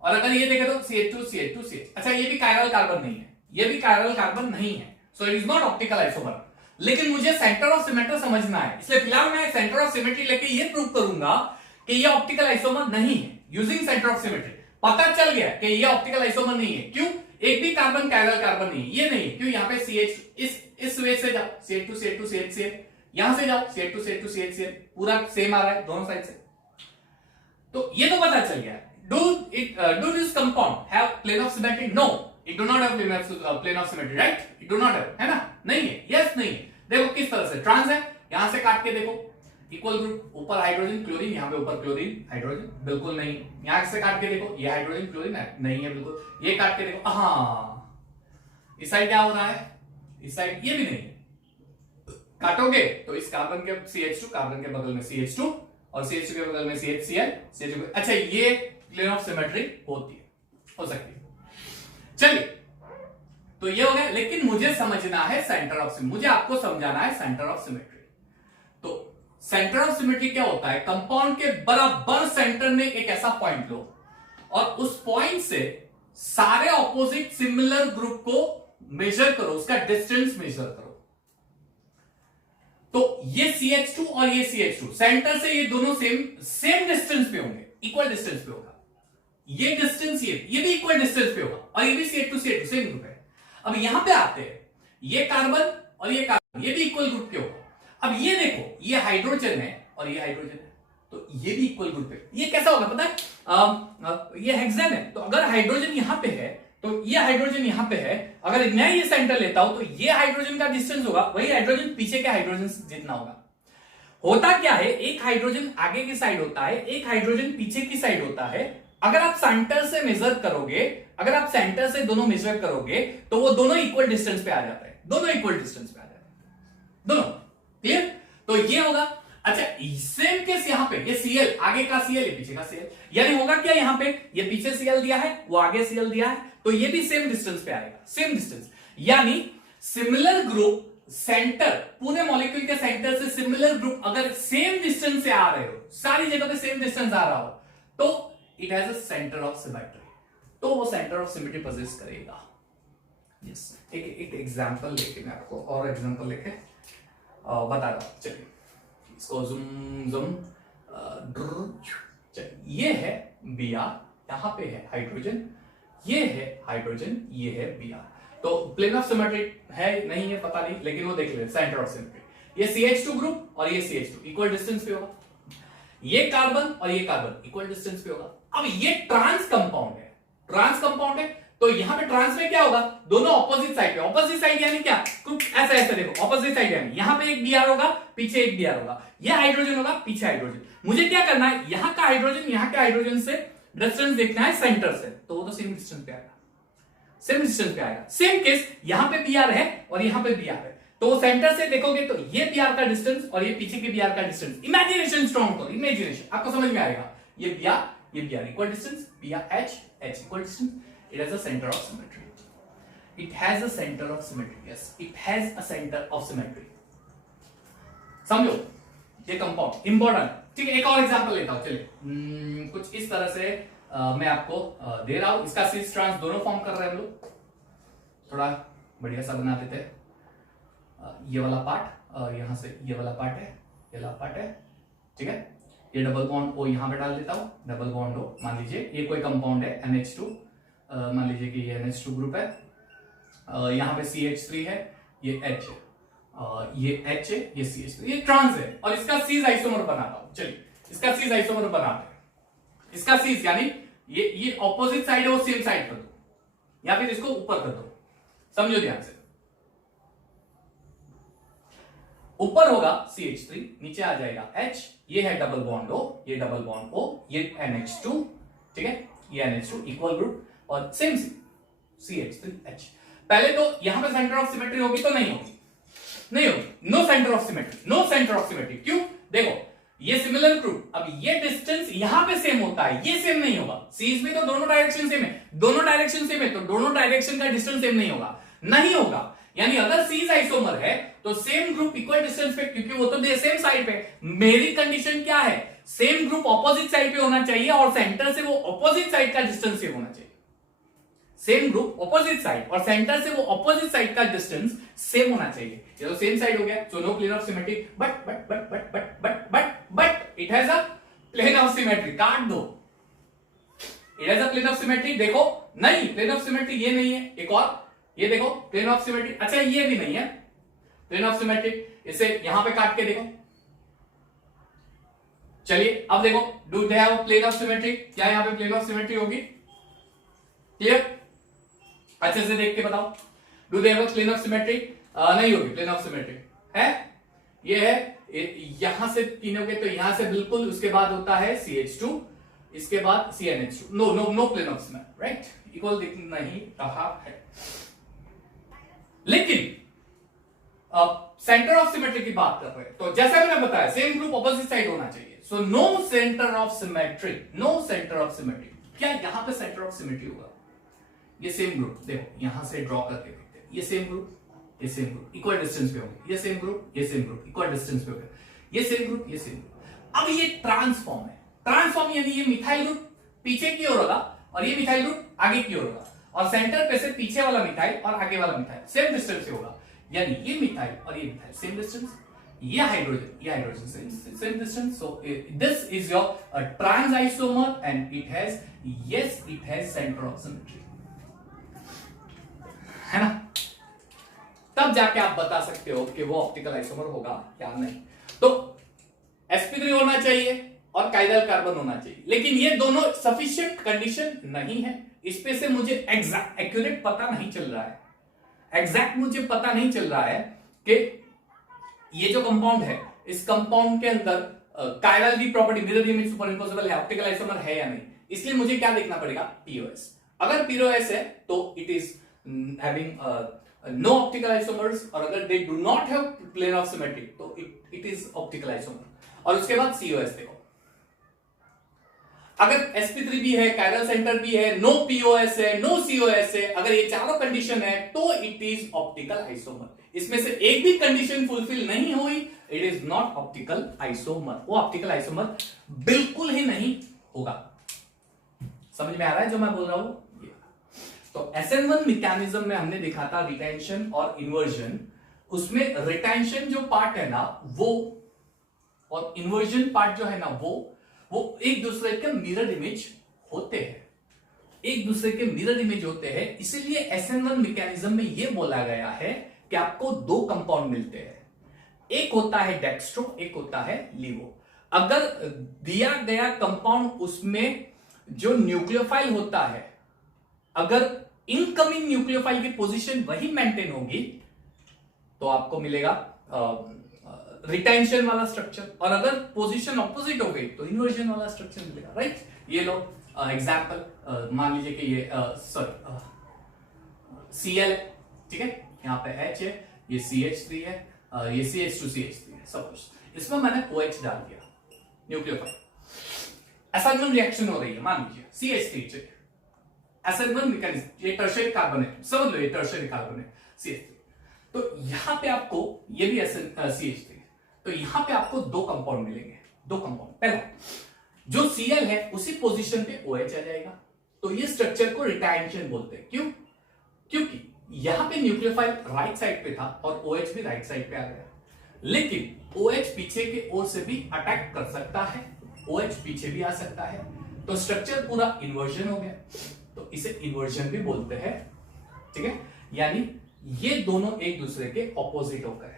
और अगर ये देखें तो CH2 CH2 CH, अच्छा ये भी कायरल कार्बन नहीं है, ये भी कायरल कार्बन नहीं है, so it is not optical isomer. लेकिन मुझे सेंटर ऑफ सिमेट्री समझना है, इसलिए फिलहाल मैं सेंटर ऑफ सिमेट्री लेके ये प्रूव करूंगा कि ये ऑप्टिकल आइसोमर नहीं है यूजिंग सेंटर ऑफ सिमेट्री। पता चल गया कि ये ऑप्टिकल आइसोमर नहीं है, क्यों? एक भी कार्बन कायरल कार्बन नहीं है, ये नहीं, क्यों? यहां पे CH, इस वे से जाओ, CH2 CH2 CH, यहां से जाओ CH2 CH2 CH, पूरा सेम आ रहा है दोनों साइड से, तो ये तो पता चल गया। Do this compound have plane of symmetry? No, it do not have plane of symmetry, right? It do not have, है ना? नहीं है, yes नहीं है। देखो किस तरह से ट्रांस है, यहां से काट के देखो, इक्वल ग्रुप, ऊपर हाइड्रोजन क्लोरीन, यहां पे ऊपर क्लोरीन हाइड्रोजन, बिल्कुल नहीं। यहां से काट के देखो, ये हाइड्रोजन क्लोरीन है, नहीं है बिल्कुल। ये काट के देखो, हाँ, इस साइड क्या हो रहा है, इस साइड ये भी नहीं है। काटोगे तो इस कार्बन के CH2, कार्बन के बगल में CH2 और CH2 के बगल में CHCl, CH2, अच्छा ये प्लेन ऑफ सिमेट्री होती है, हो सकती है। चलिए, तो ये हो गया, लेकिन मुझे समझना है सेंटर ऑफ सिमेट्री, मुझे आपको समझाना है सेंटर ऑफ सिमेट्री। तो सेंटर ऑफ सिमेट्री क्या होता है? कंपाउंड के बराबर सेंटर में एक ऐसा पॉइंट लो और उस पॉइंट से सारे ऑपोजिट सिमिलर ग्रुप को मेजर करो, उसका डिस्टेंस मेजर करो। तो ये CH2 और ये CH2 सेंटर से ये दोनों सेम डिस्टेंस पे होंगे, इक्वल डिस्टेंस पे होगा। ये डिस्टेंस ये भी इक्वल डिस्टेंस पे होगा और ये भी CH2 सेम ग्रुप है। अब यहां पे आते हैं, ये कार्बन और ये कार्बन, ये भी इक्वल ग्रुप के होगा। अब ये देखो, ये हाइड्रोजन है और ये हाइड्रोजन है, तो ये भी इक्वल ग्रुप है। ये कैसा होगा पता है? ये हेक्सेन है, तो अगर हाइड्रोजन यहां पे है तो ये हाइड्रोजन यहां पे है, अगर मैं ये सेंटर लेता हूं तो ये हाइड्रोजन का डिस्टेंस होगा वही हाइड्रोजन पीछे के हाइड्रोजन जितना होगा। होता क्या है, एक हाइड्रोजन आगे की साइड होता है, एक हाइड्रोजन पीछे की साइड होता है। अगर आप सेंटर से मेजर करोगे, अगर आप सेंटर से दोनों मेजर करोगे तो वो दोनों इक्वल डिस्टेंस पे आ जाता है, दोनों इक्वल डिस्टेंस पे आ जाता है, दोनों क्लियर। तो ये होगा। अच्छा सेम केस यहां पे, ये Cl, आगे का Cl, ये पीछे का Cl, यानी होगा क्या, यहां पे ये पीछे Cl दिया है, वो आगे Cl दिया है, तो ये भी सेम डिस्टेंस पे आएगा, सेम डिस्टेंस। यानी सिमिलर ग्रुप सेंटर, पूरे मॉलिक्यूल के सेंटर से सिमिलर ग्रुप अगर सेम डिस्टेंस से आ रहे हो, सारी जगह पे सेम डिस्टेंस आ रहा हो, तो it has a centre of symmetry, तो वो सेंटर ऑफ सिमेट्री पोजेस करेगा। यस, एक एग्जांपल लेके मैं आपको और एग्जांपल लेके बता रहा हूं। चलिए इसको जूम ये है Br, यहां पे है हाइड्रोजन, ये है हाइड्रोजन, ये है Br। तो प्लेन ऑफ सिमेट्री है नहीं है पता नहीं, लेकिन वो देख ले, सेंटर ऑफ सिमेट्री। ये CH2 ग्रुप और ये CH2 इक्वल डिस्टेंस पे होगा, ये कार्बन और ये कार्बन इक्वल डिस्टेंस पे होगा। अब ये ट्रांस कंपाउंड है, ट्रांस कंपाउंड है, तो यहां पे ट्रांस में क्या होगा, दोनों ऑपोजिट साइड पे, ऑपोजिट साइड यानी क्या, ऐसा ऐसा देखो, ऑपोजिट साइड यानी यहां पे एक Br होगा, पीछे एक Br होगा, ये हाइड्रोजन होगा, पीछे हाइड्रोजन। मुझे क्या करना है, यहां का हाइड्रोजन यहां के हाइड्रोजन से डिस्टेंस देखना है सेंटर से, तो वो तो सेम डिस्टेंस पे आएगा, सेम डिस्टेंस पे आएगा। सेम केस यहां पे Br है और यहां पे Br है, तो सेंटर से देखोगे तो ये Br का डिस्टेंस और ये पीछे के Br का डिस्टेंस, इमेजिनेशन स्ट्रॉन्ग करो, इमेजिनेशन आपको समझ में आएगा। ये Br equal distance, H equal distance, it has a center of symmetry, it has a center of symmetry, yes it has a center of symmetry। समझो ये कंपाउंड इंपॉर्टेंट, ठीक है। एक और एग्जांपल लेता हूं, चलिए कुछ इस तरह से मैं आपको दे रहा हूं। इसका सिस ट्रांस दोनों फॉर्म कर रहे हैं हम लोग, थोड़ा बढ़िया सा बना देते हैं। ये वाला पार्ट यहां से ये वाला पार्ट है, ये वाला पार्ट है, ठीक है। ये डबल बॉन्ड ओ यहां पे डाल देता हूं, डबल बॉन्ड ओ, मान लीजिए ये कोई कंपाउंड है NH2, मान लीजिए कि ये NH2 ग्रुप है, यहां पे CH3 है, ये H है, ये H है, ये CH3, ये ट्रांस है, और इसका सीज आइसोमर बनाता हूं। चलिए इसका सीज आइसोमर बनाते हैं। इसका सीज यानी ये ऑपोजिट साइड है, वो सेम साइड कर दो, या फिर इसको ऊपर कर दो, समझो ध्यान से। ऊपर होगा CH3, नीचे आ जाएगा H, ये है डबल बॉन्ड O, ये डबल बॉन्ड O, ये NH2, ठीक है, ये NH2 इक्वल ग्रुप, और सेम CH3H। पहले तो यहां पे सेंटर ऑफ सिमेट्री होगी तो नहीं होगी, नहीं होगी, no centre of symmetry, no centre of symmetry. क्यों? देखो ये सिमिलर ग्रुप, अब ये डिस्टेंस यहां पे सेम होता है, ये सेम नहीं होगा। सीज में तो दोनों डायरेक्शन सेम है, दोनों डायरेक्शन सेम है, तो दोनों डायरेक्शन का डिस्टेंस सेम नहीं होगा, नहीं होगा। यानी अगर सीज आइसोमर है तो सेम ग्रुप इक्वल डिस्टेंस पे, क्योंकि वो तो सेम साइड पे। मेरी कंडीशन क्या है? सेम ग्रुप ऑपोजिट साइड पे होना चाहिए, और सेंटर से वो ऑपोजिट साइड का डिस्टेंस सेम होना चाहिए। सेम ग्रुप ऑपोजिट साइड और सेंटर से वो ऑपोजिट साइड का डिस्टेंस सेम होना चाहिए। ये तो सेम साइड हो गया, so no plane of symmetry, but it has a plane of symmetry. काट दो, it has a plane of symmetry. देखो नहीं, प्लेन ऑफ सिमेट्री ये नहीं है। एक और ये देखो, प्लेन ऑफ सिमेट्री, अच्छा ये भी नहीं है प्लेन ऑफ सिमेट्री। इसे यहां पे काट के देखो, चलिए अब देखो, do they have plane of symmetry? क्या यहां पे प्लेन ऑफ सिमेट्री होगी? क्लियर? अच्छे से देख के बताओ, do they have plane of symmetry? नहीं होगी प्लेन ऑफ सिमेट्री। है ये है, यहां से तीनों के, तो यहां से बिल्कुल, उसके बाद होता है CH2, इसके बाद CnH2। No no no plane of symmetry, right? Equal दिख नहीं रहा है। लेकिन अब सेंटर ऑफ सिमेट्री की बात कर रहे हैं, तो जैसा मैंने बताया सेम ग्रुप ऑपोजिट साइड होना चाहिए। So no centre of symmetry, no centre of symmetry. क्या यहां पे सेंटर ऑफ सिमेट्री होगा? ये सेम ग्रुप देखो, यहां से ड्रॉ करके देखते हैं, ये सेम ग्रुप, ये सेम ग्रुप इक्वल डिस्टेंस पे होंगे, ये सेम ग्रुप, ये सेम ग्रुप इक्वल डिस्टेंस पे होंगे, ये सेम ग्रुप, ये सेम ग्रुप। अब ये ट्रांसफॉर्म है, ट्रांसफॉर्म यानी ये मिथाइल ग्रुप पीछे की ओर होगा और ये मिथाइल ग्रुप आगे की ओर होगा, और सेंटर पे से पीछे वाला मिथाइल और आगे वाला मिथाइल सेम डिस्टेंस से होगा। यानी ये मिथाइल और ये मिथाइल सेम डिस्टेंस, ये hydrogen same distance. So this is your trans isomer and it has, yes it has centre of symmetry, है ना? तब जाके आप बता सकते हो कि वो ऑप्टिकल आइसोमर होगा या नहीं। तो sp3 होना चाहिए और काइरल कार्बन होना चाहिए, लेकिन ये दोनों सफिशिएंट कंडीशन नहीं है। इस पे से मुझे एग्जैक्ट एक्यूरेट पता नहीं चल रहा है, एग्जैक्ट मुझे पता नहीं चल रहा है कि ये जो कंपाउंड है, इस कंपाउंड के अंदर काइरल की property mirror image super impossible है, ऑप्टिकल आइसोमर है या नहीं। इसलिए मुझे क्या देखना पड़ेगा? POS। अगर POS है तो it is having no optical isomers, और अगर they do not have plane of symmetry तो इट इज ऑप्टिकल आइसोमर। और उसके बाद COS देखो, अगर sp3 भी है, काइरल सेंटर भी है, नो POS है, नो COS है, अगर ये चारों कंडीशन है तो इट इज ऑप्टिकल आइसोमर। इसमें से एक भी कंडीशन फुलफिल नहीं हुई, it is not optical isomer. वो ऑप्टिकल आइसोमर बिल्कुल ही नहीं होगा। समझ में आ रहा है जो मैं बोल रहा हूं? तो SN1 मैकेनिज्म में हमने देखा था रिटेंशन और इन्वर्जन। उसमें रिटेंशन जो पार्ट है ना वो, और इन्वर्जन पार्ट जो है ना वो एक दूसरे के मिरर इमेज होते हैं, एक दूसरे के मिरर इमेज होते हैं। इसीलिए SN1 मैकेनिज्म में यह बोला गया है कि आपको दो कंपाउंड मिलते हैं, एक होता है डेक्स्ट्रो, एक होता है लिवो। अगर दिया गया कंपाउंड, उसमें जो न्यूक्लियोफाइल होता है, अगर इनकमिंग न्यूक्लियोफाइल की पोजीशन वही मेंटेन होगी तो आपको मिलेगा रिटेंशन वाला स्ट्रक्चर, और अगर पोजीशन ऑपोजिट हो गई तो इन्वर्जन वाला स्ट्रक्चर मिलेगा, राइट? ये लो एग्जांपल, मान लीजिए कि ये Cl है, ठीक है, यहाँ पे H है, ये CH3 है, ये CH2CH3 है, सब कुछ इसमें मैंने OH डाल दिया, न्यूक्लियोफाइल, SN1 रिएक्शन हो रही है, मान लीजिए CH3 चाहिए, SN1 मैकेनिज्म, ये टर्शियरी कार्बन है, समझ लो ये टर्शियरी कार्बन है CH3। तो यहां पे आपको, ये भी CH3, तो यहां पे आपको दो कंपाउंड मिलेंगे, दो कंपाउंड। पहला जो Cl है उसी पोजीशन पे OH आ जाएगा। तो ये स्ट्रक्चर को रिटायरेशन बोलते हैं। क्यों? क्योंकि यहां पे न्यूक्लियोफाइल राइट साइड पे था और OH भी राइट साइड पे आ गया, लेकिन OH पीछे के ओर से भी अटैक कर सकता है, OH पीछे भी आ सकता है, तो स्ट्रक्चर पूरा इन्वर्जन हो गया, तो इसे इन्वर्जन भी बोलते हैं। ठीक है, यानी ये दोनों एक दूसरे के ऑपोजिट हो गए,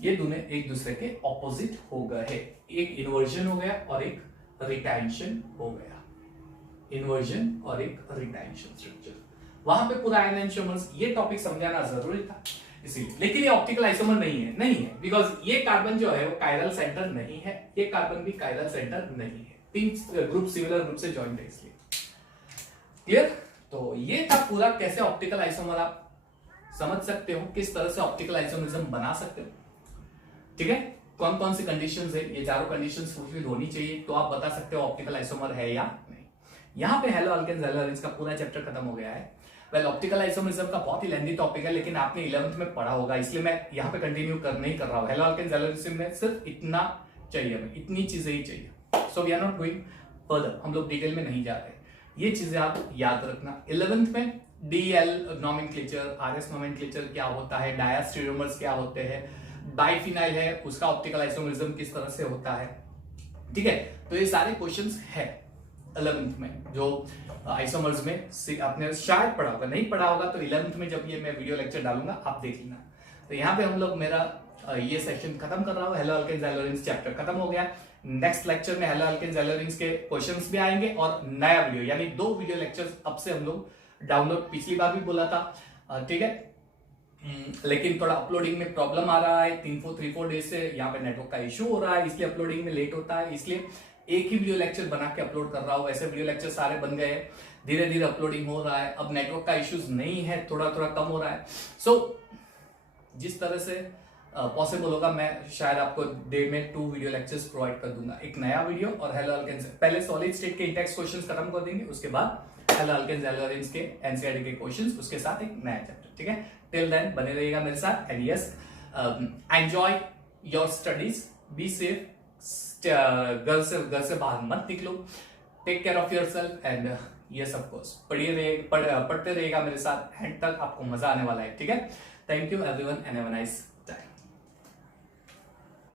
ये दोनों एक दूसरे के ऑपोजिट हो गए, एक इन्वर्जन हो गया और एक रिटेंशन हो गया, इन्वर्जन और एक रिटेंशन स्ट्रक्चर। वहां पे पूरा आयनोइसोमर्स, ये टॉपिक समझाना जरूरी था इसीलिए। लेकिन ये ऑप्टिकल आइसोमर नहीं है, बिकॉज ये कार्बन जो है वो कायरल सेंटर नहीं है, ये कार्बन भी कायरल सेंटर नहीं है, 3 ग्रुप सिमिलर ग्रुप से ज्वाइंट है इसलिए। क्लियर? तो ये था पूरा कैसे ऑप्टिकल आइसोमर आप समझ सकते हो, किस तरह से ऑप्टिकल आइसोमरिज्म बना सकते हो। ठीक है, कौन कौन सी कंडीशंस है, ये चारों कंडीशंस फुलफिल होनी चाहिए तो आप बता सकते हो ऑप्टिकल आइसोमर है या नहीं। यहां पे हेलो अल्केन्स हेलो एल्केन्स का पूरा चैप्टर खत्म हो गया है। वेल, ऑप्टिकल आइसोमरिज्म का बहुत ही लेंथी टॉपिक है, लेकिन आपने 11th में पढ़ा होगा, इसलिए मैं यहाँ पे कंटिन्यू नहीं कर रहा हूँ। हेलो अल्केन्स हेलो एल्केन्स में सिर्फ इतना चाहिए, हमें इतनी चीजें ही चाहिए। So we are not going further, हम लोग डिटेल में नहीं जा रहे। ये चीजें आप याद रखना। 11th में DL नोमेनक्लेचर, RS नोमेनक्लेचर क्या होता है, डायस्टेरियोमर्स क्या होते हैं, डाइफिनाइल है उसका ऑप्टिकल आइसोमरिज्म किस तरह से होता है। ठीक है, तो ये सारे क्वेश्चंस है 11th में, जो आइसोमर्स में आपने शायद पढ़ा होगा, नहीं पढ़ा होगा तो 11th में जब ये मैं वीडियो लेक्चर डालूंगा आप देख लेना। तो यहाँ पे हम लोग मेरा ये सेक्शन खत्म कर रहा हूँ। Haloalkanes haloalkenes chapter खत्म हो गया। नेक्स्ट लेक्चर में हेलो अल्केन्स हेलो एल्केन्स के क्वेश्चंस भी आएंगे और नया वीडियो, यानी 2 वीडियो लेक्चर्स अब से हम लोग डाउनलोड, पिछली बार भी बोला था। ठीक है, लेकिन थोड़ा अपलोडिंग में प्रॉब्लम आ रहा है, 3-4 डेज से यहाँ पे नेटवर्क का इशू हो रहा है, इसलिए अपलोडिंग में लेट होता है, इसलिए एक ही वीडियो लेक्चर बना के अपलोड कर रहा हूँ। वैसे वीडियो लेक्चर सारे बन गए हैं, धीरे धीरे अपलोडिंग हो रहा है। अब नेटवर्क का इश्यूज नहीं है, थोड़ा थोड़ा कम हो रहा है। सो जिस तरह से पॉसिबल होगा मैं शायद आपको डे में 2 वीडियो लेक्चर्स प्रोवाइड कर दूंगा, एक नया वीडियो और हेलो अल्केन्स। पहले सॉलिड स्टेट के इंटेक्स क्वेश्चंस खत्म कर देंगे, उसके बाद हेलो अल्केन्स हेलो एल्केन्स के एनसीईआरटी के क्वेश्चंस, उसके साथ एक नया चैप्टर। ठीक है, टिल देन बने रहिएगा मेरे साथ and yes enjoy your studies, be safe, घर से बाहर मत निकलो, take care of yourself and yes of course पढ़ते रहिएगा मेरे साथ, एंड तक आपको मजा आने वाला है। ठीक है, thank you everyone and have a nice